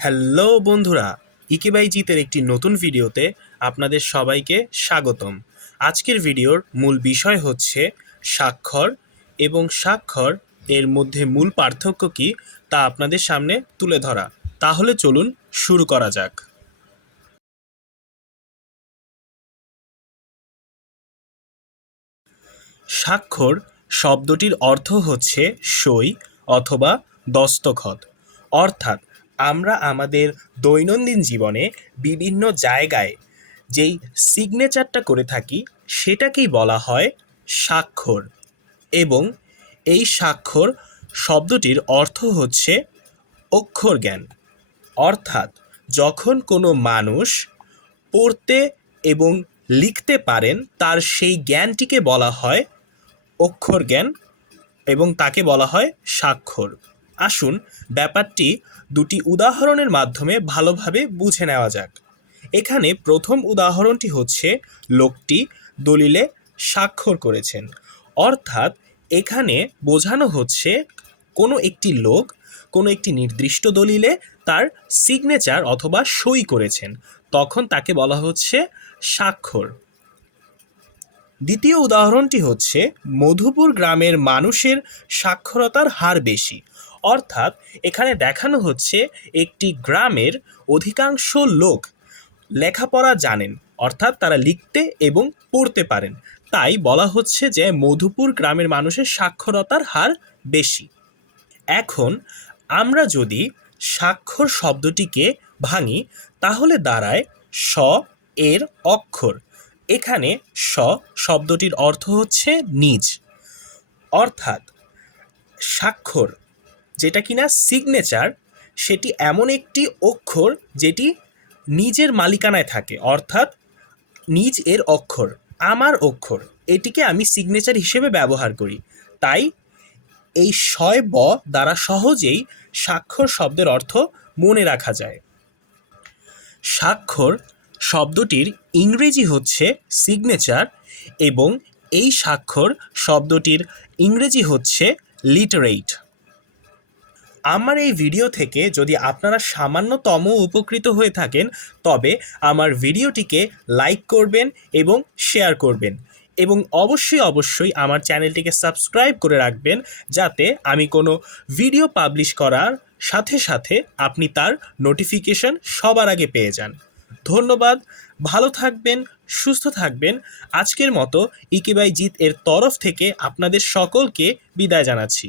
Hello বন্ধুরা, ইকিবাইজিতের একটি নতুন ভিডিওতে আপনাদের সবাইকে স্বাগতম। আজকের ভিডিওর মূল বিষয় হচ্ছে স্বাক্ষর এবং স্বাক্ষর এর মধ্যে মূল পার্থক্য কী তা আপনাদের সামনে তুলে ধরা। তাহলে চলুন শুরু করা যাক। স্বাক্ষর শব্দটির অর্থ হচ্ছে সই অথবা দস্তখত। অর্থাৎ আমরা আমাদের দৈনন্দিন জীবনে বিভিন্ন জায়গায় যেই সিগনেচারটা করে থাকি সেটাকেই বলা হয় স্বাক্ষর। এবং এই স্বাক্ষর শব্দটির অর্থ হচ্ছে অক্ষর জ্ঞান। অর্থাৎ যখন কোনো মানুষ পড়তে এবং লিখতে পারেন তার সেই জ্ঞানটিকে বলা হয় অক্ষর জ্ঞান এবং তাকে বলা হয় স্বাক্ষর। আসুন ব্যাপারটি দুটি উদাহরণের মাধ্যমে ভালোভাবে বুঝে নেওয়া যাক। এখানে প্রথম উদাহরণটি হচ্ছে লোকটি দলিলে স্বাক্ষর করেছেন। অর্থাৎ এখানে বোঝানো হচ্ছে কোনো একটি লোক কোনো একটি নির্দিষ্ট দলিলে তার সিগনেচার অথবা সই করেছেন, তখন তাকে বলা হচ্ছে স্বাক্ষর। দ্বিতীয় উদাহরণটি হচ্ছে মধুপুর গ্রামের মানুষের সাক্ষরতার হার বেশি। অর্থাৎ এখানে দেখানো হচ্ছে একটি গ্রামের অধিকাংশ লোক লেখাপড়া জানেন, অর্থাৎ তারা লিখতে এবং পড়তে পারেন, তাই বলা হচ্ছে যে মধুপুর গ্রামের মানুষের সাক্ষরতার হার বেশি। এখন আমরা যদি স্বাক্ষর শব্দটিকে ভাঙি তাহলে দাঁড়ায় স এর অক্ষর। এখানে স শব্দটির অর্থ হচ্ছে নিজ। অর্থাৎ স্বাক্ষর যেটা কিনা সিগনেচার, সেটি এমন একটি অক্ষর যেটি নিজের মালিকানায় থাকে। অর্থাৎ নিজ এর অক্ষর, আমার অক্ষর, এটিকে আমি সিগনেচার হিসেবে ব্যবহার করি। তাই এই শয় ব দ্বারা সহজেই স্বাক্ষর শব্দের অর্থ মনে রাখা যায়। স্বাক্ষর শব্দটির ইংরেজি হচ্ছে সিগনেচার এবং এই স্বাক্ষর শব্দটির ইংরেজি হচ্ছে লিটারেট। আমার এই ভিডিও থেকে যদি আপনারা সামান্যতম উপকৃত হয়ে থাকেন তবে আমার ভিডিওটিকে লাইক করবেন এবং শেয়ার করবেন এবং অবশ্যই আমার চ্যানেলটিকে সাবস্ক্রাইব করে রাখবেন, যাতে আমি কোনো ভিডিও পাবলিশ করার সাথে সাথে আপনি তার নোটিফিকেশন সবার আগে পেয়ে যান। ধন্যবাদ, ভালো থাকবেন, সুস্থ থাকবেন। আজকের মতো ইকিবাইজিত এর তরফ থেকে আপনাদের সকলকে বিদায় জানাচ্ছি।